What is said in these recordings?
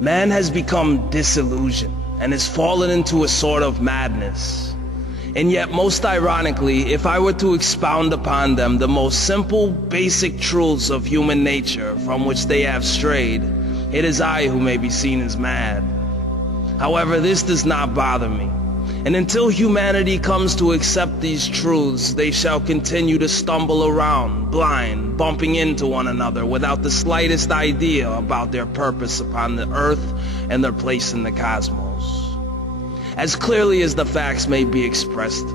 Man has become disillusioned and has fallen into a sort of madness. And yet, most ironically, if I were to expound upon them the most simple, basic truths of human nature from which they have strayed, it is I who may be seen as mad. However, this does not bother me. And until humanity comes to accept these truths, they shall continue to stumble around, blind, bumping into one another without the slightest idea about their purpose upon the earth and their place in the cosmos. As clearly as the facts may be expressed,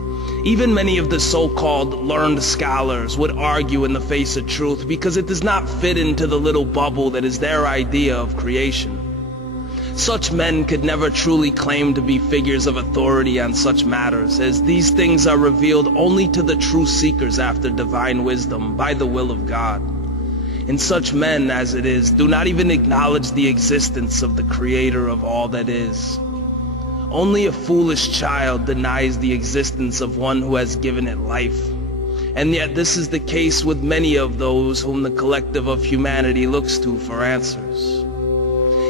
even many of the so-called learned scholars would argue in the face of truth because it does not fit into the little bubble that is their idea of creation. Such men could never truly claim to be figures of authority on such matters, as these things are revealed only to the true seekers after divine wisdom by the will of God. And such men, as it is, do not even acknowledge the existence of the Creator of all that is. Only a foolish child denies the existence of one who has given it life. And yet this is the case with many of those whom the collective of humanity looks to for answers.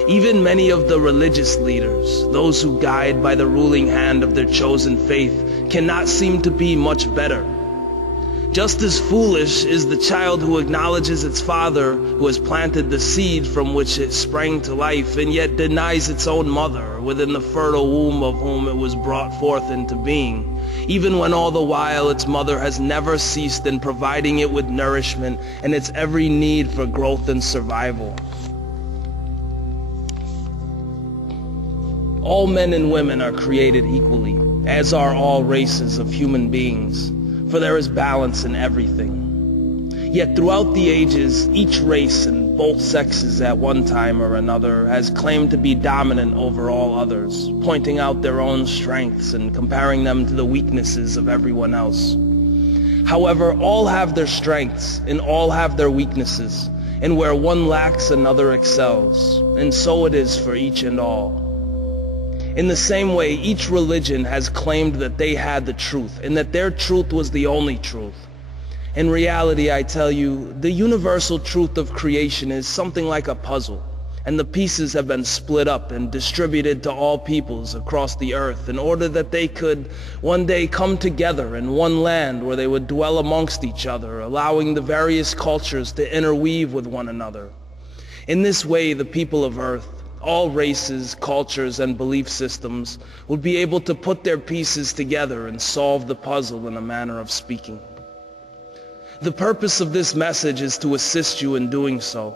Even many of the religious leaders, those who guide by the ruling hand of their chosen faith, cannot seem to be much better. Just as foolish is the child who acknowledges its father who has planted the seed from which it sprang to life, and yet denies its own mother within the fertile womb of whom it was brought forth into being, even when all the while its mother has never ceased in providing it with nourishment and its every need for growth and survival. All men and women are created equally, as are all races of human beings, for there is balance in everything. Yet throughout the ages, each race and both sexes at one time or another has claimed to be dominant over all others, pointing out their own strengths and comparing them to the weaknesses of everyone else. However, all have their strengths and all have their weaknesses, and where one lacks, another excels, and so it is for each and all. In the same way, each religion has claimed that they had the truth, and that their truth was the only truth. In reality, I tell you, the universal truth of creation is something like a puzzle, and the pieces have been split up and distributed to all peoples across the earth in order that they could one day come together in one land where they would dwell amongst each other, allowing the various cultures to interweave with one another. In this way, the people of earth, all races, cultures, and belief systems would be able to put their pieces together and solve the puzzle in a manner of speaking. The purpose of this message is to assist you in doing so.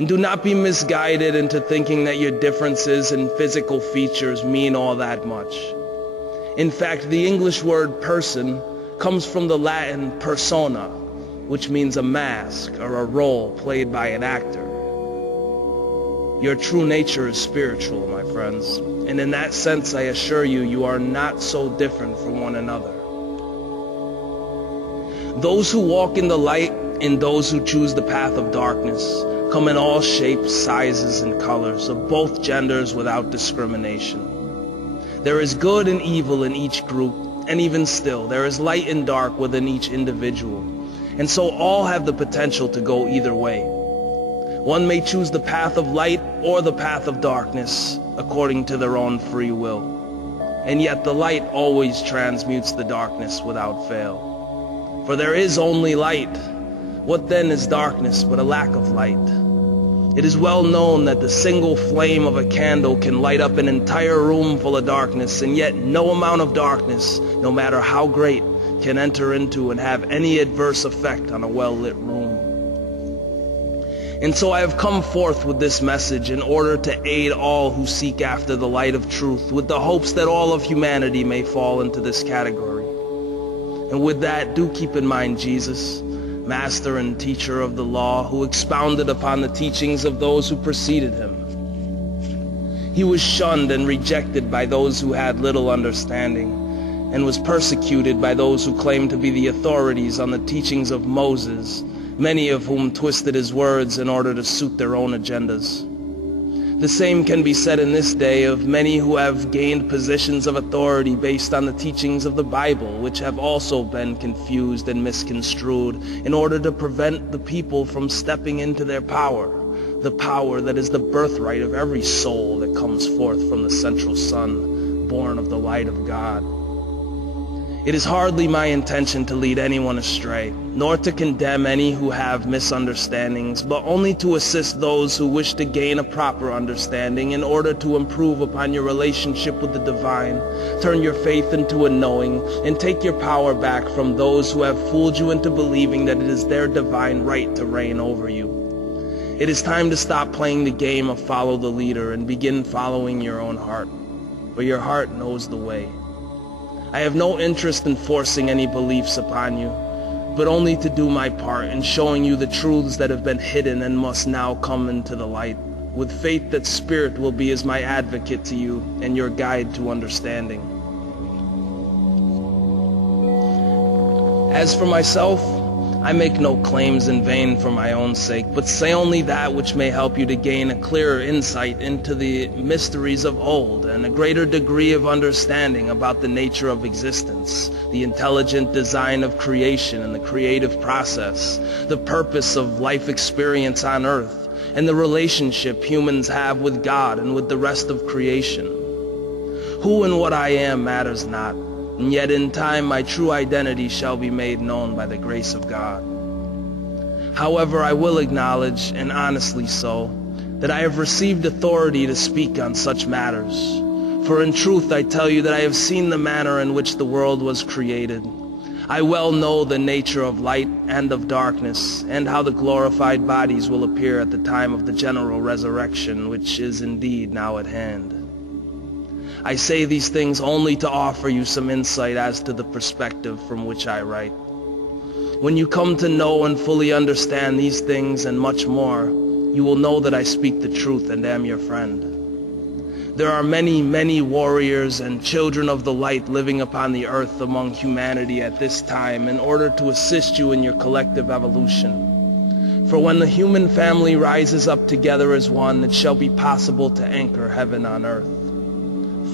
And do not be misguided into thinking that your differences in physical features mean all that much. In fact, the English word person comes from the Latin persona, which means a mask or a role played by an actor. Your true nature is spiritual, my friends, and in that sense I assure you, you are not so different from one another. Those who walk in the light and those who choose the path of darkness come in all shapes, sizes, and colors of both genders without discrimination. There is good and evil in each group, and even still, there is light and dark within each individual, and so all have the potential to go either way. One may choose the path of light or the path of darkness according to their own free will. And yet the light always transmutes the darkness without fail. For there is only light. What then is darkness but a lack of light? It is well known that the single flame of a candle can light up an entire room full of darkness, and yet no amount of darkness, no matter how great, can enter into and have any adverse effect on a well-lit room. And so I have come forth with this message in order to aid all who seek after the light of truth, with the hopes that all of humanity may fall into this category. And with that, do keep in mind Jesus, master and teacher of the law, who expounded upon the teachings of those who preceded him. He was shunned and rejected by those who had little understanding, and was persecuted by those who claimed to be the authorities on the teachings of Moses, many of whom twisted his words in order to suit their own agendas. The same can be said in this day of many who have gained positions of authority based on the teachings of the Bible, which have also been confused and misconstrued in order to prevent the people from stepping into their power, the power that is the birthright of every soul that comes forth from the central sun, born of the light of God. It is hardly my intention to lead anyone astray, nor to condemn any who have misunderstandings, but only to assist those who wish to gain a proper understanding in order to improve upon your relationship with the divine, turn your faith into a knowing, and take your power back from those who have fooled you into believing that it is their divine right to reign over you. It is time to stop playing the game of follow the leader and begin following your own heart, for your heart knows the way. I have no interest in forcing any beliefs upon you, but only to do my part in showing you the truths that have been hidden and must now come into the light, with faith that Spirit will be as my advocate to you and your guide to understanding. As for myself, I make no claims in vain for my own sake, but say only that which may help you to gain a clearer insight into the mysteries of old and a greater degree of understanding about the nature of existence, the intelligent design of creation and the creative process, the purpose of life experience on earth, and the relationship humans have with God and with the rest of creation. Who and what I am matters not. And yet in time my true identity shall be made known by the grace of God. However, I will acknowledge, and honestly so, that I have received authority to speak on such matters. For in truth I tell you that I have seen the manner in which the world was created. I well know the nature of light and of darkness, and how the glorified bodies will appear at the time of the general resurrection, which is indeed now at hand. I say these things only to offer you some insight as to the perspective from which I write. When you come to know and fully understand these things and much more, you will know that I speak the truth and am your friend. There are many, many warriors and children of the light living upon the earth among humanity at this time in order to assist you in your collective evolution. For when the human family rises up together as one, it shall be possible to anchor heaven on earth.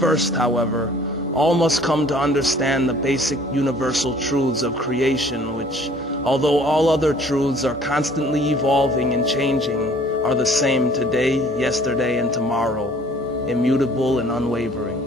First, however, all must come to understand the basic universal truths of creation, which, although all other truths are constantly evolving and changing, are the same today, yesterday, and tomorrow, immutable and unwavering.